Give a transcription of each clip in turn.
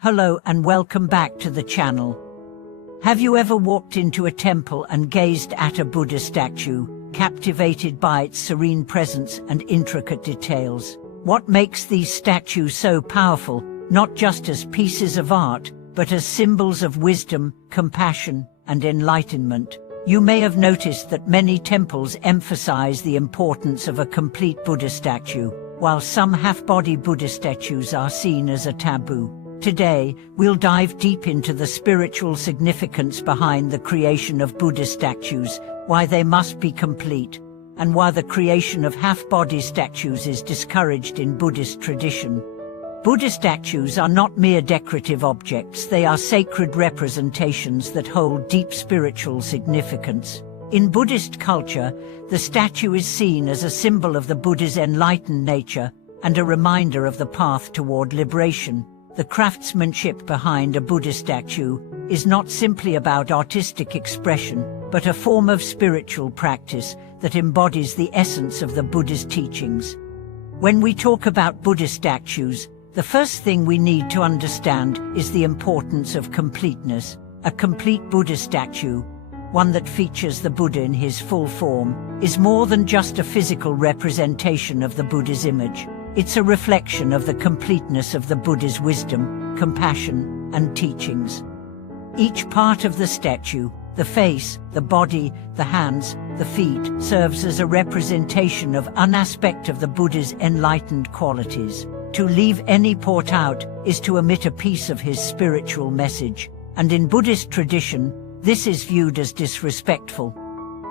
Hello and welcome back to the channel. Have you ever walked into a temple and gazed at a Buddha statue, captivated by its serene presence and intricate details? What makes these statues so powerful, not just as pieces of art, but as symbols of wisdom, compassion, and enlightenment? You may have noticed that many temples emphasize the importance of a complete Buddha statue, while some half-body Buddha statues are seen as a taboo. Today, we'll dive deep into the spiritual significance behind the creation of Buddha statues, why they must be complete, and why the creation of half-body statues is discouraged in Buddhist tradition. Buddha statues are not mere decorative objects, they are sacred representations that hold deep spiritual significance. In Buddhist culture, the statue is seen as a symbol of the Buddha's enlightened nature and a reminder of the path toward liberation. The craftsmanship behind a Buddha statue is not simply about artistic expression, but a form of spiritual practice that embodies the essence of the Buddha's teachings. When we talk about Buddha statues, the first thing we need to understand is the importance of completeness. A complete Buddha statue, one that features the Buddha in his full form, is more than just a physical representation of the Buddha's image. It's a reflection of the completeness of the Buddha's wisdom, compassion, and teachings. Each part of the statue, the face, the body, the hands, the feet, serves as a representation of an aspect of the Buddha's enlightened qualities. To leave any part out is to omit a piece of his spiritual message, and in Buddhist tradition, this is viewed as disrespectful.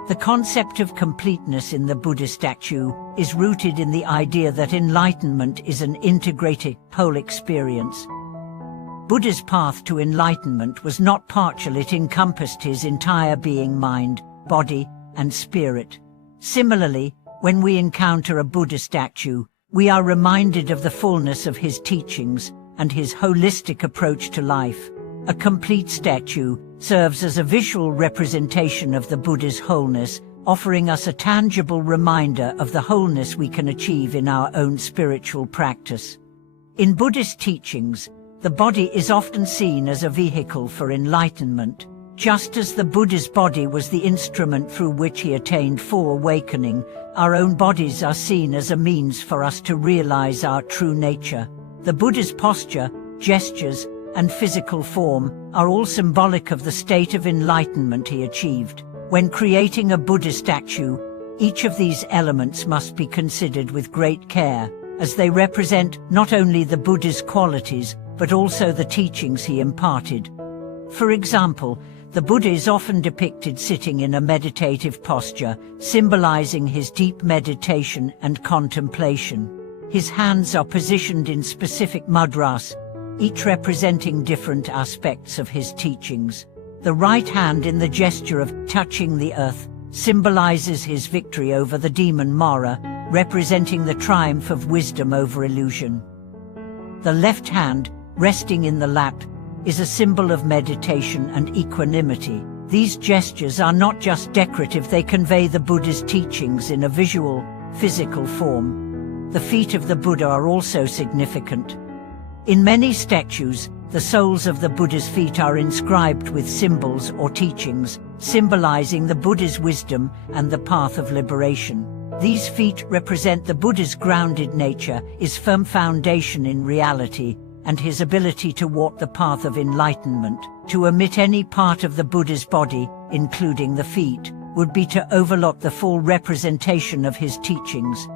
The concept of completeness in the Buddha statue is rooted in the idea that enlightenment is an integrated, whole experience. Buddha's path to enlightenment was not partial, it encompassed his entire being, mind, body, and spirit. Similarly, when we encounter a Buddha statue, we are reminded of the fullness of his teachings and his holistic approach to life. A complete statue serves as a visual representation of the Buddha's wholeness, offering us a tangible reminder of the wholeness we can achieve in our own spiritual practice. In Buddhist teachings, the body is often seen as a vehicle for enlightenment. Just as the Buddha's body was the instrument through which he attained full awakening, our own bodies are seen as a means for us to realize our true nature. The Buddha's posture, gestures, and physical form are all symbolic of the state of enlightenment he achieved. When creating a Buddha statue, each of these elements must be considered with great care, as they represent not only the Buddha's qualities, but also the teachings he imparted. For example, the Buddha is often depicted sitting in a meditative posture, symbolizing his deep meditation and contemplation. His hands are positioned in specific mudras, each representing different aspects of his teachings. The right hand, in the gesture of touching the earth, symbolizes his victory over the demon Mara, representing the triumph of wisdom over illusion. The left hand, resting in the lap, is a symbol of meditation and equanimity. These gestures are not just decorative, they convey the Buddha's teachings in a visual, physical form. The feet of the Buddha are also significant. In many statues, the soles of the Buddha's feet are inscribed with symbols or teachings, symbolizing the Buddha's wisdom and the path of liberation. These feet represent the Buddha's grounded nature, his firm foundation in reality, and his ability to walk the path of enlightenment. To omit any part of the Buddha's body, including the feet, would be to overlook the full representation of his teachings.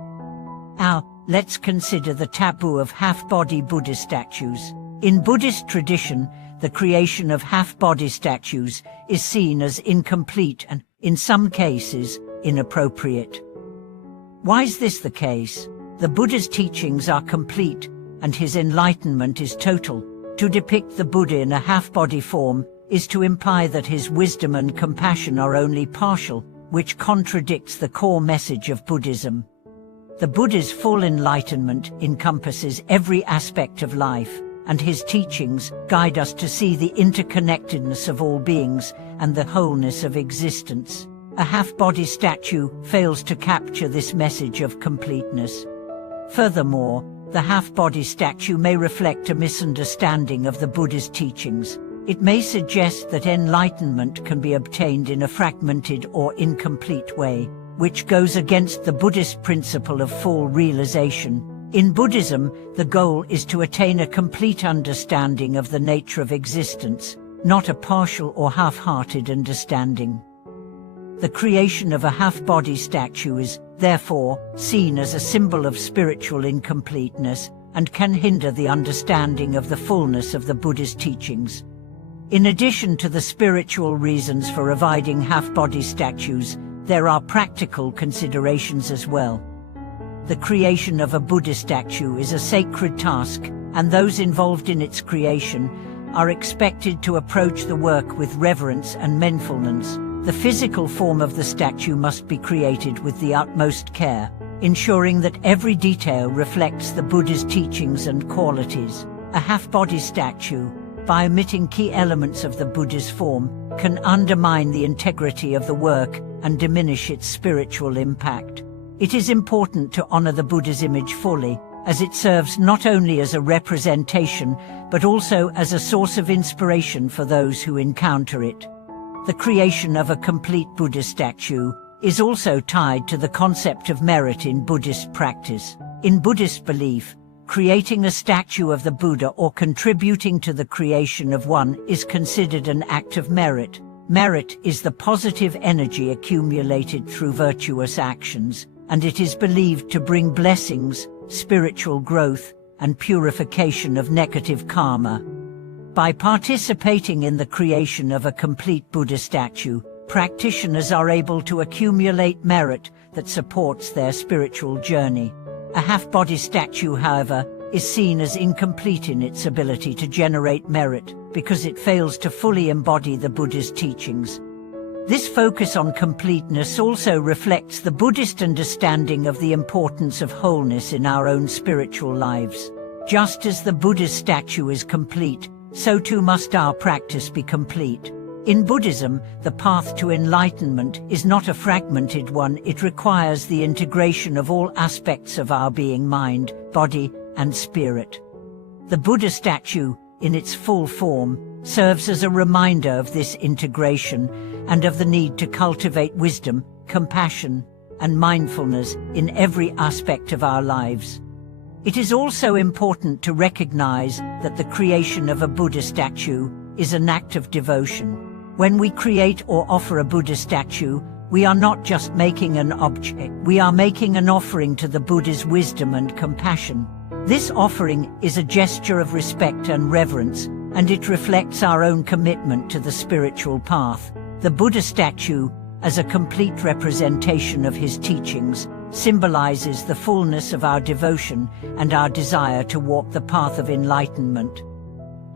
Now, let's consider the taboo of half-body Buddha statues. In Buddhist tradition, the creation of half-body statues is seen as incomplete and, in some cases, inappropriate. Why is this the case? The Buddha's teachings are complete, and his enlightenment is total. To depict the Buddha in a half-body form is to imply that his wisdom and compassion are only partial, which contradicts the core message of Buddhism. The Buddha's full enlightenment encompasses every aspect of life, and his teachings guide us to see the interconnectedness of all beings and the wholeness of existence. A half-body statue fails to capture this message of completeness. Furthermore, The half-body statue may reflect a misunderstanding of the Buddha's teachings. It may suggest that enlightenment can be obtained in a fragmented or incomplete way, which goes against the Buddhist principle of full realization. In Buddhism, the goal is to attain a complete understanding of the nature of existence, not a partial or half-hearted understanding. The creation of a half-body statue is, therefore, seen as a symbol of spiritual incompleteness and can hinder the understanding of the fullness of the Buddhist teachings. In addition to the spiritual reasons for avoiding half-body statues, there are practical considerations as well. The creation of a Buddha statue is a sacred task, and those involved in its creation are expected to approach the work with reverence and mindfulness. The physical form of the statue must be created with the utmost care, ensuring that every detail reflects the Buddha's teachings and qualities. A half-body statue, by omitting key elements of the Buddha's form, can undermine the integrity of the work and diminish its spiritual impact. It is important to honor the Buddha's image fully, as it serves not only as a representation, but also as a source of inspiration for those who encounter it. The creation of a complete Buddha statue is also tied to the concept of merit in Buddhist practice. In Buddhist belief, creating a statue of the Buddha or contributing to the creation of one is considered an act of merit. Merit is the positive energy accumulated through virtuous actions, and it is believed to bring blessings, spiritual growth, and purification of negative karma. By participating in the creation of a complete Buddha statue, practitioners are able to accumulate merit that supports their spiritual journey. A half-body statue, however, is seen as incomplete in its ability to generate merit because it fails to fully embody the Buddha's teachings. This focus on completeness also reflects the Buddhist understanding of the importance of wholeness in our own spiritual lives. Just as the Buddha's statue is complete, so too must our practice be complete. In Buddhism, the path to enlightenment is not a fragmented one. It requires the integration of all aspects of our being, mind, body, and spirit. The Buddha statue, in its full form, serves as a reminder of this integration and of the need to cultivate wisdom, compassion, and mindfulness in every aspect of our lives. It is also important to recognize that the creation of a Buddha statue is an act of devotion. When we create or offer a Buddha statue, we are not just making an object, we are making an offering to the Buddha's wisdom and compassion. This offering is a gesture of respect and reverence, and it reflects our own commitment to the spiritual path. The Buddha statue, as a complete representation of his teachings, symbolizes the fullness of our devotion and our desire to walk the path of enlightenment.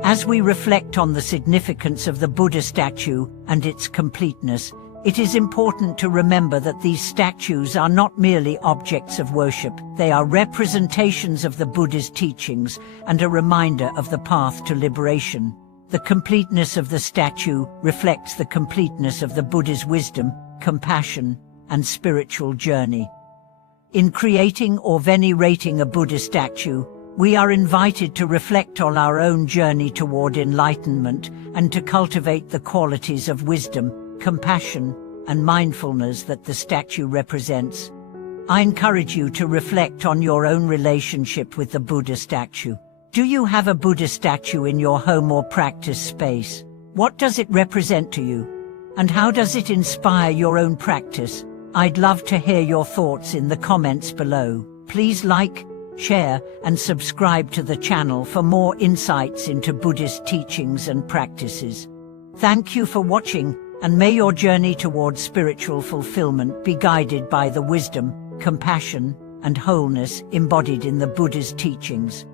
As we reflect on the significance of the Buddha statue and its completeness, it is important to remember that these statues are not merely objects of worship. They are representations of the Buddha's teachings and a reminder of the path to liberation. The completeness of the statue reflects the completeness of the Buddha's wisdom, compassion, and spiritual journey. In creating or venerating a Buddha statue, we are invited to reflect on our own journey toward enlightenment and to cultivate the qualities of wisdom, compassion, and mindfulness that the statue represents. I encourage you to reflect on your own relationship with the Buddha statue. Do you have a Buddha statue in your home or practice space? What does it represent to you? And how does it inspire your own practice? I'd love to hear your thoughts in the comments below. Please like, share, and subscribe to the channel for more insights into Buddhist teachings and practices. Thank you for watching, and may your journey towards spiritual fulfillment be guided by the wisdom, compassion, and wholeness embodied in the Buddha's teachings.